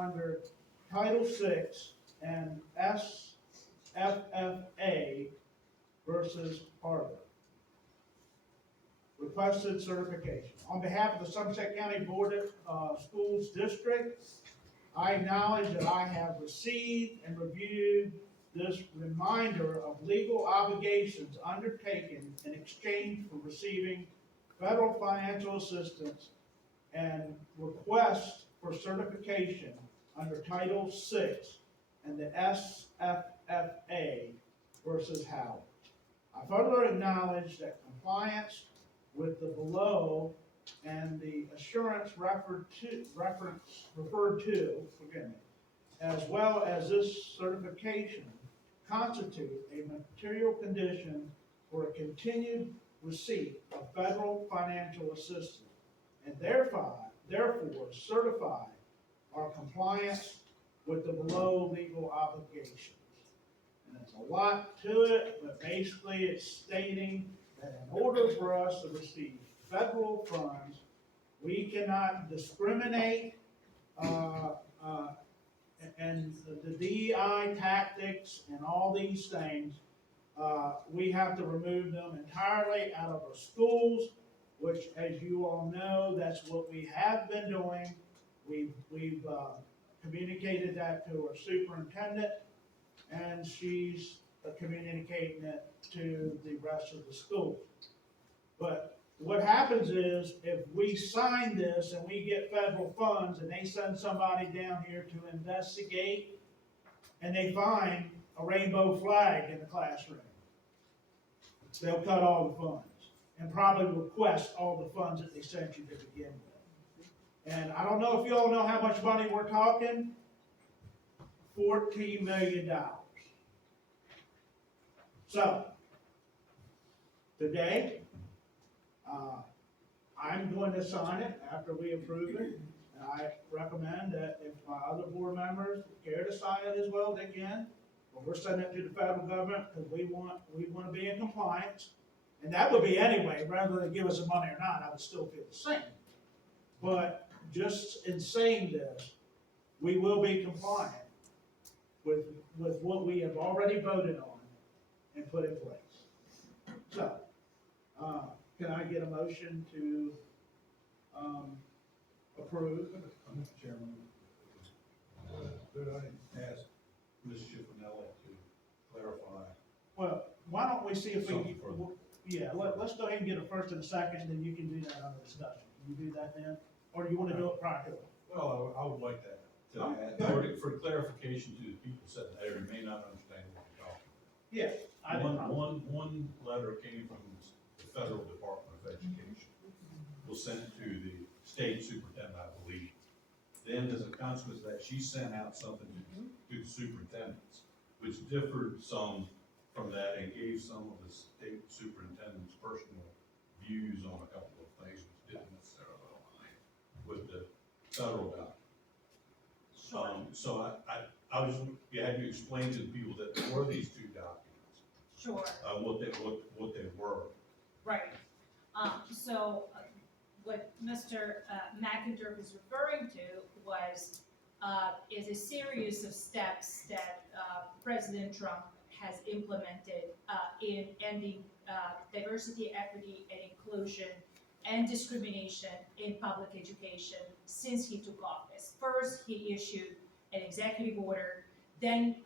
under Title VI and SFFA versus Harbor. Requested certification. On behalf of the Somerset County Board of Schools District, I acknowledge that I have received and reviewed this reminder of legal obligations undertaken in exchange for receiving federal financial assistance and requests for certification under Title VI and the SFFA versus Howard. I further acknowledge that compliance with the below and the assurance referred to, as well as this certification, constitute a material condition for a continued receipt of federal financial assistance, and therefore certify our compliance with the below legal obligations. And there's a lot to it, but basically it's stating that in order for us to receive federal funds, we cannot discriminate and the DEI tactics and all these things, we have to remove them entirely out of our schools, which, as you all know, that's what we have been doing. We've communicated that to our superintendent, and she's communicating it to the rest of the schools. But what happens is, if we sign this and we get federal funds and they send somebody down here to investigate and they find a rainbow flag in the classroom, they'll cut all the funds and probably request all the funds that they sent you to begin with. And I don't know if you all know how much money we're talking. $14 million. So, today, I'm going to sign it after we approve it. And I recommend that if my other board members care to sign it as well, they can. But we're sending it to the federal government because we want to be in compliance. And that would be anyway, rather than give us the money or not, I would still feel the same. But just in saying this, we will be compliant with what we have already voted on and put in place. So, can I get a motion to approve? Mr. Chairman, could I ask Ms. Schiffinella to clarify? Well, why don't we see if we Something can, further. yeah, let's go ahead and get a first and a second, and then you can do that on the discussion. Can you do that then? Or do you want to do it prior to it? Well, I would like that to Oh, add, good. for clarification to the people sitting there who may not understand what we're talking about. Yeah. One letter came from the Federal Department of Education, was sent to the state superintendent, I believe. Then, as a consequence of that, she sent out something to the superintendents, which differed some from that and gave some of the state superintendent's personal views on a couple of things which didn't necessarily align with the federal document. So I was, you had to explain to the people that there were these two documents. Sure. What they were. Right. What Mr. McIntyre was referring to was is a series of steps that President Trump has implemented in ending diversity, equity, and inclusion and discrimination in public education since he took office. First, he issued an executive order, then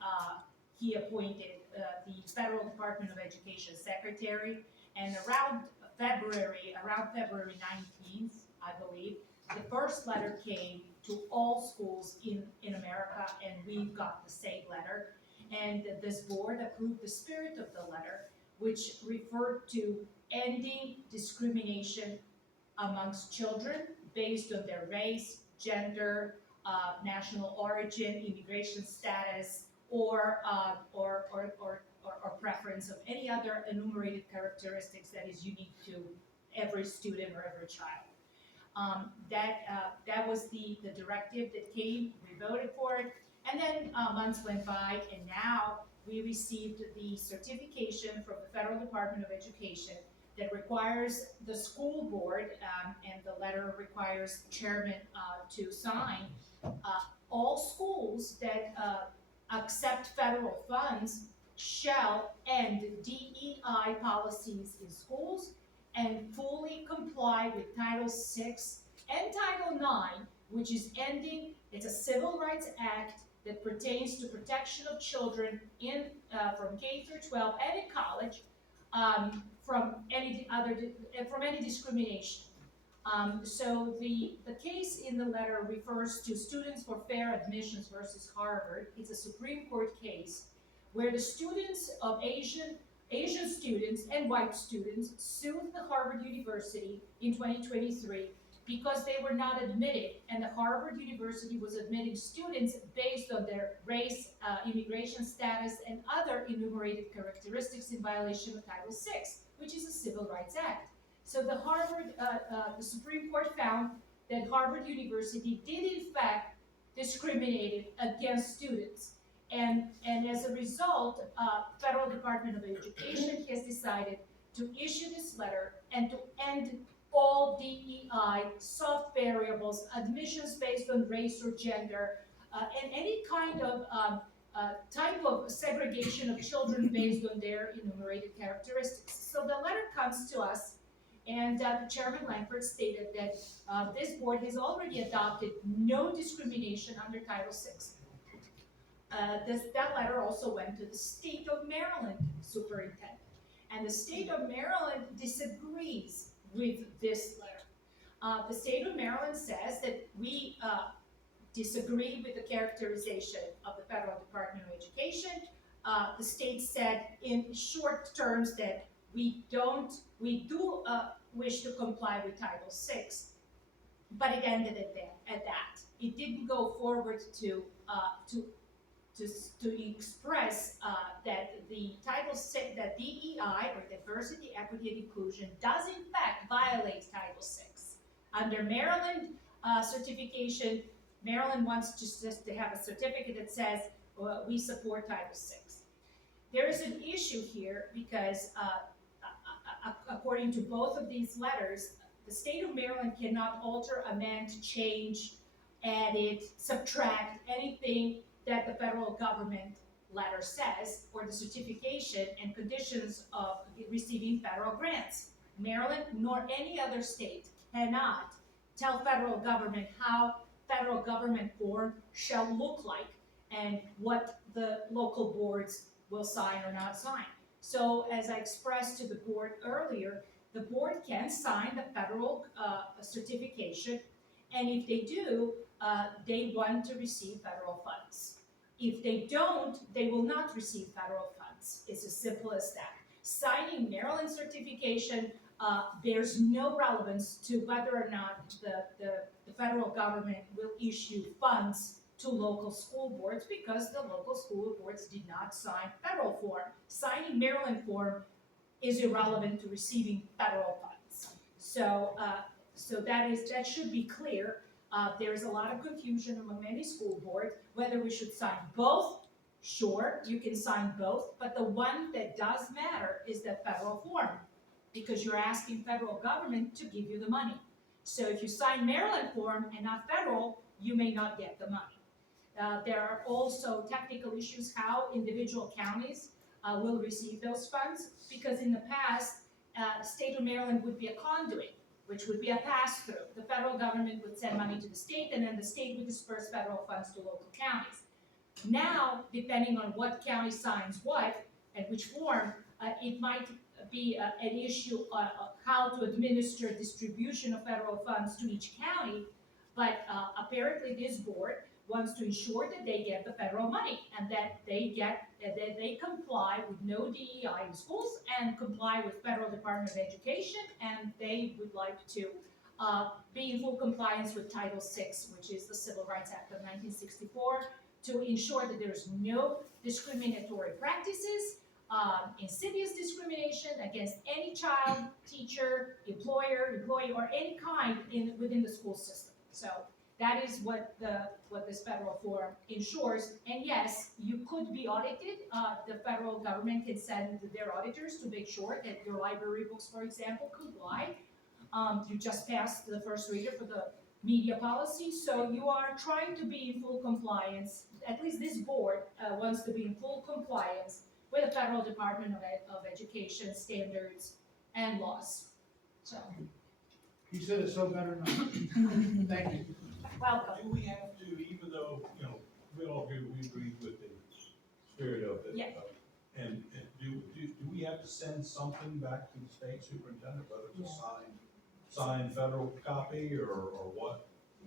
he appointed the Federal Department of Education Secretary, and around February 19th, I believe, the first letter came to all schools in America, and we got the same letter. And this board approved the spirit of the letter, which referred to ending discrimination amongst children based on their race, gender, national origin, immigration status, or preference of any other enumerated characteristics that is unique to every student or every child. That was the directive that came. We voted for it, and then months went by, and now we received the certification from the Federal Department of Education that requires the school board, and the letter requires the chairman to sign. All schools that accept federal funds shall end DEI policies in schools and fully comply with Title VI and Title IX, which is ending, it's a civil rights act that pertains to protection of children in, from K through 12 and in college, from any discrimination. So the case in the letter refers to Students for Fair Admissions versus Harvard. It's a Supreme Court case where the students of Asian students and white students sued the Harvard University in 2023 because they were not admitted, and the Harvard University was admitting students based on their race, immigration status, and other enumerated characteristics in violation of Title VI, which is a Civil Rights Act. So the Supreme Court found that Harvard University did in fact discriminate against students. And as a result, Federal Department of Education has decided to issue this letter and to end all DEI, soft variables, admissions based on race or gender, and any kind of type of segregation of children based on their enumerated characteristics. So the letter comes to us, and Chairman Langford stated that this board has already adopted no discrimination under Title VI. That letter also went to the state of Maryland superintendent, and the state of Maryland disagrees with this letter. The state of Maryland says that we disagree with the characterization of the Federal Department of Education. The state said in short terms that we do wish to comply with Title VI, but it ended at that. It didn't go forward to express that the Title VI, that DEI, or diversity, equity, and inclusion, does in fact violate Title VI. Under Maryland certification, Maryland wants just to have a certificate that says we support Title VI. There is an issue here because according to both of these letters, the state of Maryland cannot alter, amend, change, edit, subtract anything that the federal government letter says, or the certification and conditions of receiving federal grants. Maryland nor any other state cannot tell federal government how federal government form shall look like and what the local boards will sign or not sign. So as I expressed to the board earlier, the board can sign the federal certification, and if they do, they want to receive federal funds. If they don't, they will not receive federal funds. It's as simple as that. Signing Maryland certification bears no relevance to whether or not the federal government will issue funds to local school boards, because the local school boards did not sign federal form. Signing Maryland form is irrelevant to receiving federal funds. So that should be clear. There's a lot of confusion among many school boards whether we should sign both. Sure, you can sign both, but the one that does matter is the federal form, because you're asking federal government to give you the money. So if you sign Maryland form and not federal, you may not get the money. There are also technical issues how individual counties will receive those funds, because in the past, the state of Maryland would be a conduit, which would be a pass-through. The federal government would send money to the state, and then the state would disperse federal funds to local counties. Now, depending on what county signs what and which form, it might be an issue of how to administer distribution of federal funds to each county, but apparently this board wants to ensure that they get the federal money and that they comply with no DEI in schools and comply with Federal Department of Education, and they would like to be in full compliance with Title VI, which is the Civil Rights Act of 1964, to ensure that there's no discriminatory practices, insidious discrimination against any child, teacher, employer, employee, or any kind within the school system. So That is what this federal form ensures. And yes, you could be audited. The federal government can send their auditors to make sure that your library books, for example, comply. You just passed the first reader for the media policy, so you are trying to be in full compliance. At least this board wants to be in full compliance with the Federal Department of Education standards and laws. So, You said it so better than I. Thank you. welcome. Do we have to, even though, we all agree, we agree with the spirit of it? Yeah. And do we have to send something back to the state superintendent, whether it's a signed federal copy or what?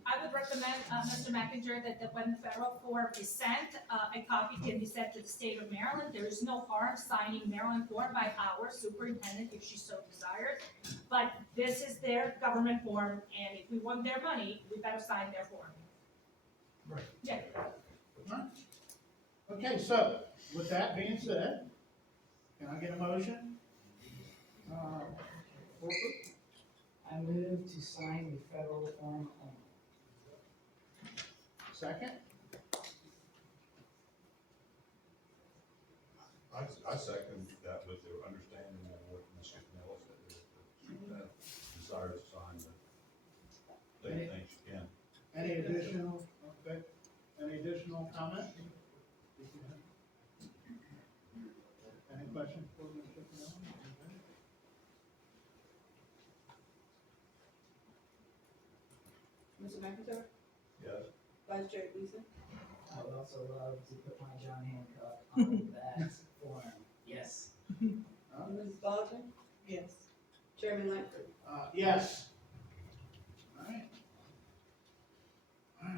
I would recommend, Mr. McIntyre, that when the federal form is sent, a copy can be sent to the state of Maryland. There is no harm signing Maryland form by our superintendent if she so desires. But this is their government form, and if we want their money, we better sign their form. Right. Yeah. Okay, so with that being said, can I get a motion? Corporate? I move to sign the federal form only. Second? I second that with the understanding of what Mr. Canella said, that desire to sign the state thinks you can. Any additional, okay, any additional comment? Any questions for Mr. Canella? Mr. McIntyre? Yes? Vice Chair Gleason? I would also love to put my John Hancock on that form. Yes. Mrs. Baldwin? Yes. Chairman Langford? Yes.